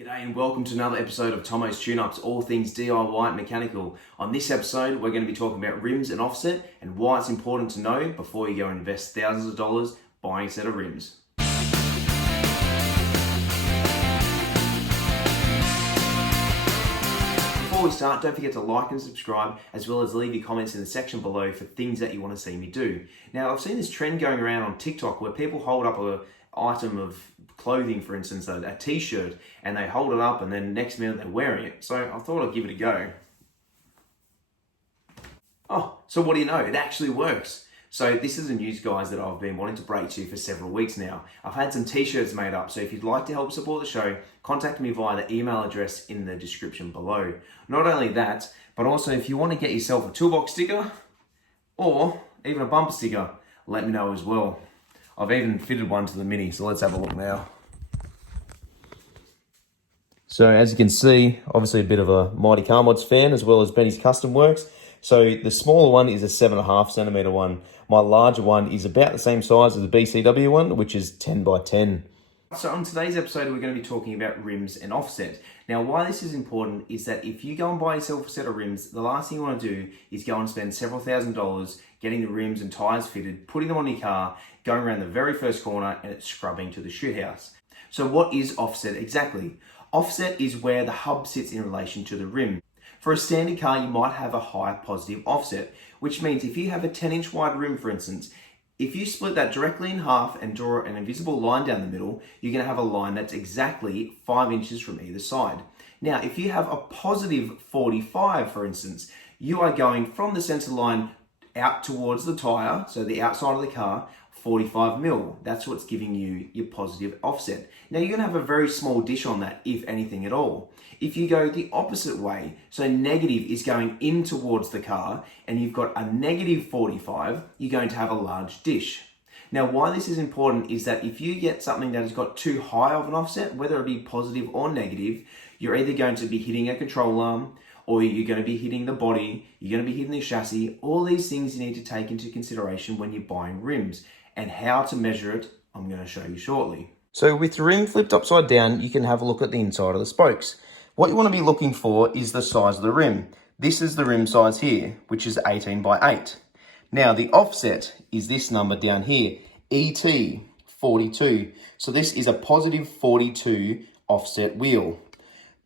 G'day and welcome to another episode of Tomo's Tune-Ups, all things DIY and mechanical. On this episode, we're going to be talking about rims and offset and why it's important to know before you go and invest thousands of dollars buying a set of rims. Before we start, don't forget to like and subscribe, as well as leave your comments in the section below for things that you want to see me do. Now, I've seen this trend going around on TikTok where people hold up an item of clothing, for instance, a t-shirt, and they hold it up and then next minute they're wearing it. So I thought I'd give it a go. Oh, so what do you know? It actually works. So this is the news, guys, that I've been wanting to break to you for several weeks now. I've had some t-shirts made up, so if you'd like to help support the show, contact me via the email address in the description below. Not only that, but also if you want to get yourself a toolbox sticker or even a bumper sticker, let me know as well. I've even fitted one to the Mini, so let's have a look now. So as you can see, obviously a bit of a Mighty Car Mods fan as well as Benny's Custom Works. So the smaller one is a 7.5 centimeter one. My larger one is about the same size as the BCW one, which is 10 by 10. So on today's episode, we're going to be talking about rims and offset. Now, why this is important is that if you go and buy yourself a set of rims, the last thing you want to do is go and spend several $1,000s getting the rims and tires fitted, putting them on your car, going around the very first corner and it's scrubbing to the shit house. So what is offset exactly? Offset is where the hub sits in relation to the rim. For a standard car, you might have a high positive offset, which means if you have a 10-inch wide rim, for instance, if you split that directly in half and draw an invisible line down the middle, you're going to have a line that's exactly 5 inches from either side. Now, if you have a positive 45, for instance, you are going from the center line out towards the tire, so the outside of the car, 45 mil. That's what's giving you your positive offset. Now you're going to have a very small dish on that, if anything at all. If you go the opposite way, so negative is going in towards the car and you've got a negative 45, you're going to have a large dish. Now why this is important is that if you get something that has got too high of an offset, whether it be positive or negative, you're either going to be hitting a control arm, or you're going to be hitting the body, you're going to be hitting the chassis. All these things you need to take into consideration when you're buying rims. And how to measure it, I'm going to show you shortly. So with the rim flipped upside down, you can have a look at the inside of the spokes. What you want to be looking for is the size of the rim. This is the rim size here, which is 18 by 8. Now the offset is this number down here, ET 42. So this is a positive 42 offset wheel.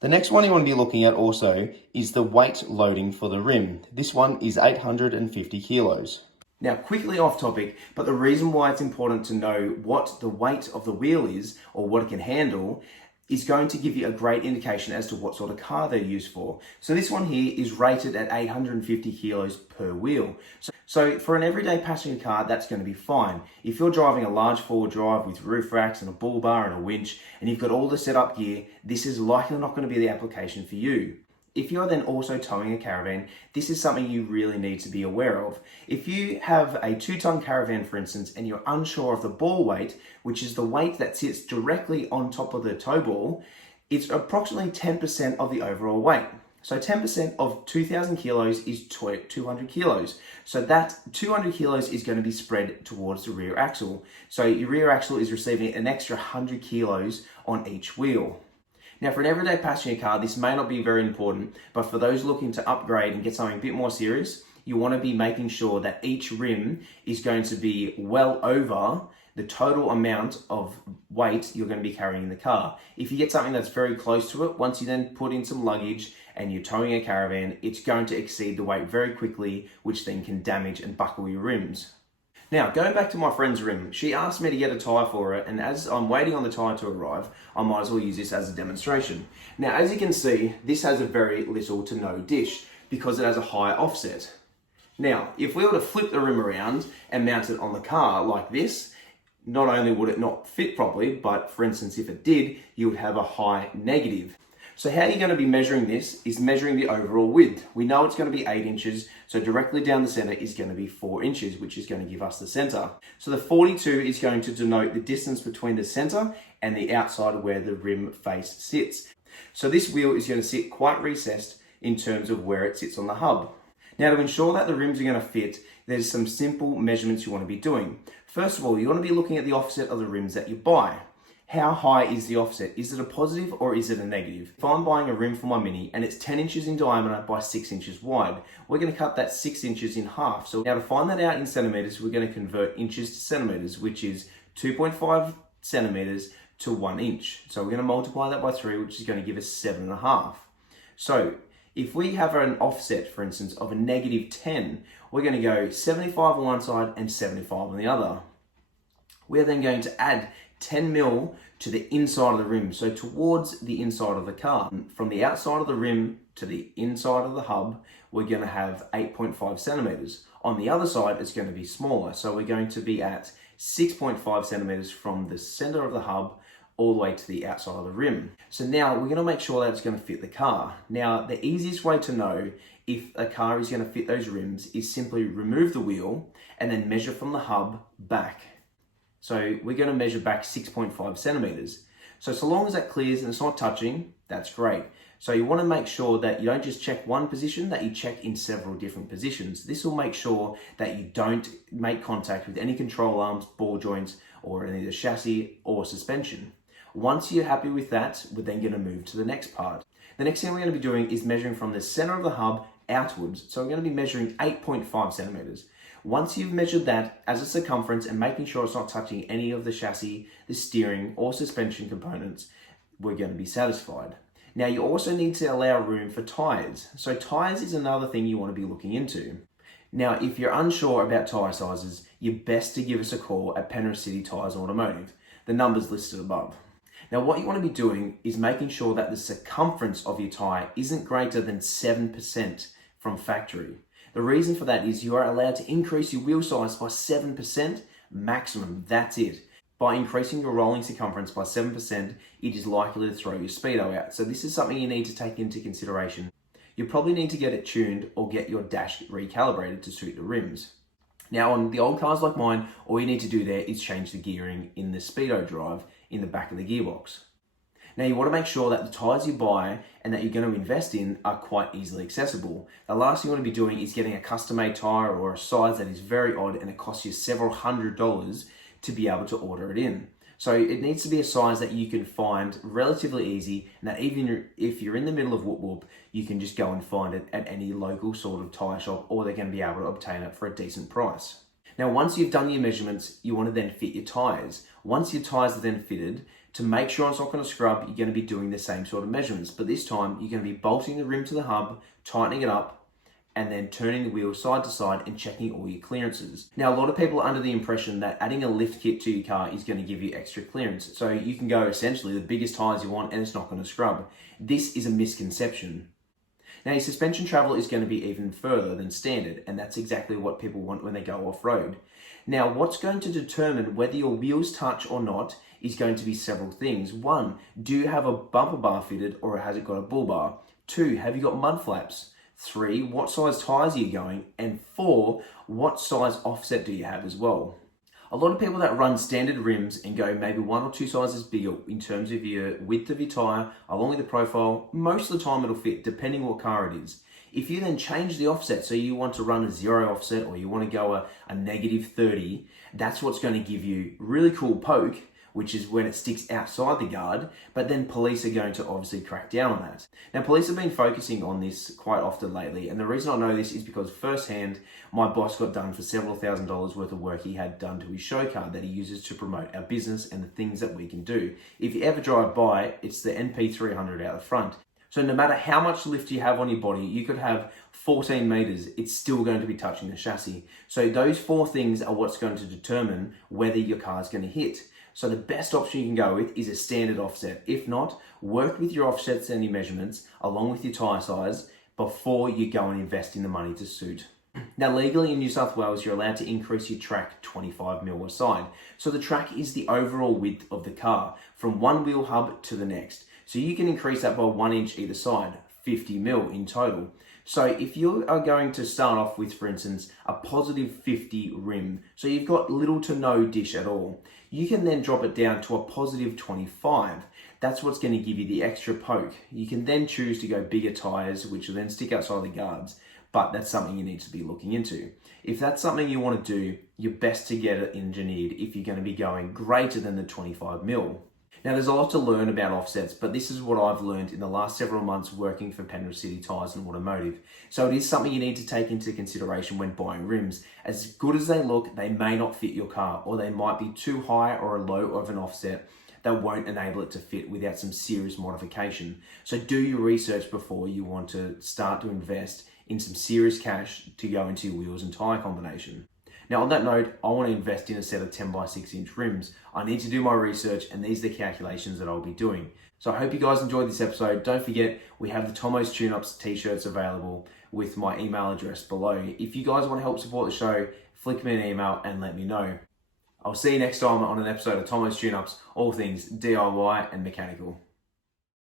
The next one you want to be looking at also is the weight loading for the rim. This one is 850 kilos. Now, quickly off topic, but the reason why it's important to know what the weight of the wheel is or what it can handle is going to give you a great indication as to what sort of car they're used for. So this one here is rated at 850 kilos per wheel. So for an everyday passenger car, that's going to be fine. If you're driving a large four-wheel drive with roof racks and a bull bar and a winch, and you've got all the setup gear, this is likely not going to be the application for you. If you're then also towing a caravan, this is something you really need to be aware of. If you have a 2-ton caravan, for instance, and you're unsure of the ball weight, which is the weight that sits directly on top of the tow ball, it's approximately 10% of the overall weight. So 10% of 2,000 kilos is 200 kilos. So that 200 kilos is going to be spread towards the rear axle. So your rear axle is receiving an extra 100 kilos on each wheel. Now, for an everyday passenger car, this may not be very important, but for those looking to upgrade and get something a bit more serious, you want to be making sure that each rim is going to be well over the total amount of weight you're going to be carrying in the car. If you get something that's very close to it, once you then put in some luggage and you're towing a caravan, it's going to exceed the weight very quickly, which then can damage and buckle your rims. Now, going back to my friend's rim, she asked me to get a tyre for her, and as I'm waiting on the tyre to arrive, I might as well use this as a demonstration. Now, as you can see, this has a very little to no dish because it has a high offset. Now, if we were to flip the rim around and mount it on the car like this, not only would it not fit properly, but for instance, if it did, you would have a high negative. So how you're going to be measuring this is measuring the overall width. We know it's going to be 8 inches, so directly down the center is going to be 4 inches, which is going to give us the center. So the 42 is going to denote the distance between the center and the outside where the rim face sits. So this wheel is going to sit quite recessed in terms of where it sits on the hub. Now, to ensure that the rims are going to fit, there's some simple measurements you want to be doing. First of all, you want to be looking at the offset of the rims that you buy. How high is the offset? Is it a positive or is it a negative? If I'm buying a rim for my Mini and it's 10 inches in diameter by 6 inches wide, we're going to cut that 6 inches in half. So now to find that out in centimeters, we're going to convert inches to centimeters, which is 2.5 centimeters to 1 inch. So we're going to multiply that by 3, which is going to give us 7.5. So if we have an offset, for instance, of a negative 10, we're going to go 75 on one side and 75 on the other. We are then going to add 10 mil to the inside of the rim, so towards the inside of the car. From the outside of the rim to the inside of the hub, we're going to have 8.5 centimeters. On the other side, it's going to be smaller, so we're going to be at 6.5 centimeters from the center of the hub all the way to the outside of the rim. So now we're going to make sure that it's going to fit the car. Now, the easiest way to know if a car is going to fit those rims is simply remove the wheel and then measure from the hub back. So we're going to measure back 6.5 centimeters. So long as that clears and it's not touching, that's great. So you want to make sure that you don't just check one position, that you check in several different positions. This will make sure that you don't make contact with any control arms, ball joints, or any of the chassis or suspension. Once you're happy with that, we're then going to move to the next part. The next thing we're going to be doing is measuring from the center of the hub outwards. So we're going to be measuring 8.5 centimeters. Once you've measured that as a circumference and making sure it's not touching any of the chassis, the steering or suspension components, we're going to be satisfied. Now you also need to allow room for tires. So tires is another thing you want to be looking into. Now, if you're unsure about tire sizes, you're best to give us a call at Penrith City Tyres Automotive. The number's listed above. Now, what you want to be doing is making sure that the circumference of your tire isn't greater than 7% from factory. The reason for that is you are allowed to increase your wheel size by 7% maximum. That's it. By increasing your rolling circumference by 7%, it is likely to throw your speedo out. So this is something you need to take into consideration. You probably need to get it tuned or get your dash recalibrated to suit the rims. Now on the old cars like mine, all you need to do there is change the gearing in the speedo drive in the back of the gearbox. Now you want to make sure that the tyres you buy and that you're going to invest in are quite easily accessible. The last thing you want to be doing is getting a custom-made tyre or a size that is very odd and it costs you several $100s to be able to order it in. So it needs to be a size that you can find relatively easy and that even if you're in the middle of whoop whoop, you can just go and find it at any local sort of tyre shop or they're going to be able to obtain it for a decent price. Now once you've done your measurements, you want to then fit your tyres. Once your tyres are then fitted, to make sure it's not going to scrub, you're going to be doing the same sort of measurements, but this time you're going to be bolting the rim to the hub, tightening it up, and then turning the wheel side to side and checking all your clearances. Now, a lot of people are under the impression that adding a lift kit to your car is going to give you extra clearance. So you can go essentially the biggest tires you want and it's not going to scrub. This is a misconception. Now, your suspension travel is going to be even further than standard, and that's exactly what people want when they go off-road. Now, what's going to determine whether your wheels touch or not is going to be several things. 1, do you have a bumper bar fitted or has it got a bull bar? 2, have you got mud flaps? 3, what size tyres are you going? And 4, what size offset do you have as well? A lot of people that run standard rims and go maybe 1 or 2 sizes bigger in terms of your width of your tyre, along with the profile, most of the time it'll fit depending what car it is. If you then change the offset, so you want to run a 0 offset or you want to go a negative 30, that's what's going to give you really cool poke, which is when it sticks outside the guard, but then police are going to obviously crack down on that. Now, police have been focusing on this quite often lately, and the reason I know this is because firsthand, my boss got done for several $1,000s worth of work he had done to his show car that he uses to promote our business and the things that we can do. If you ever drive by, it's the NP300 out the front. So no matter how much lift you have on your body, you could have 14 meters, it's still going to be touching the chassis. So those 4 things are what's going to determine whether your car is going to hit. So the best option you can go with is a standard offset. If not, work with your offsets and your measurements along with your tyre size before you go and invest in the money to suit. Now, legally in New South Wales, you're allowed to increase your track 25 mil aside. So the track is the overall width of the car from one wheel hub to the next. So you can increase that by 1 inch either side, 50 mil in total. So if you are going to start off with, for instance, a positive 50 rim, so you've got little to no dish at all, you can then drop it down to a positive 25. That's what's going to give you the extra poke. You can then choose to go bigger tires, which will then stick outside the guards, but that's something you need to be looking into. If that's something you want to do, you're best to get it engineered if you're going to be going greater than the 25 mil. Now, there's a lot to learn about offsets, but this is what I've learned in the last several months working for Penrith City Tyres and Automotive. So it is something you need to take into consideration when buying rims. As good as they look, they may not fit your car, or they might be too high or a low of an offset that won't enable it to fit without some serious modification. So do your research before you want to start to invest in some serious cash to go into your wheels and tyre combination. Now, on that note, I want to invest in a set of 10 by 6 inch rims. I need to do my research, and these are the calculations that I'll be doing. So I hope you guys enjoyed this episode. Don't forget, we have the Tomo's Tune-Ups t-shirts available with my email address below. If you guys want to help support the show, flick me an email and let me know. I'll see you next time on an episode of Tomo's Tune-Ups, all things DIY and mechanical.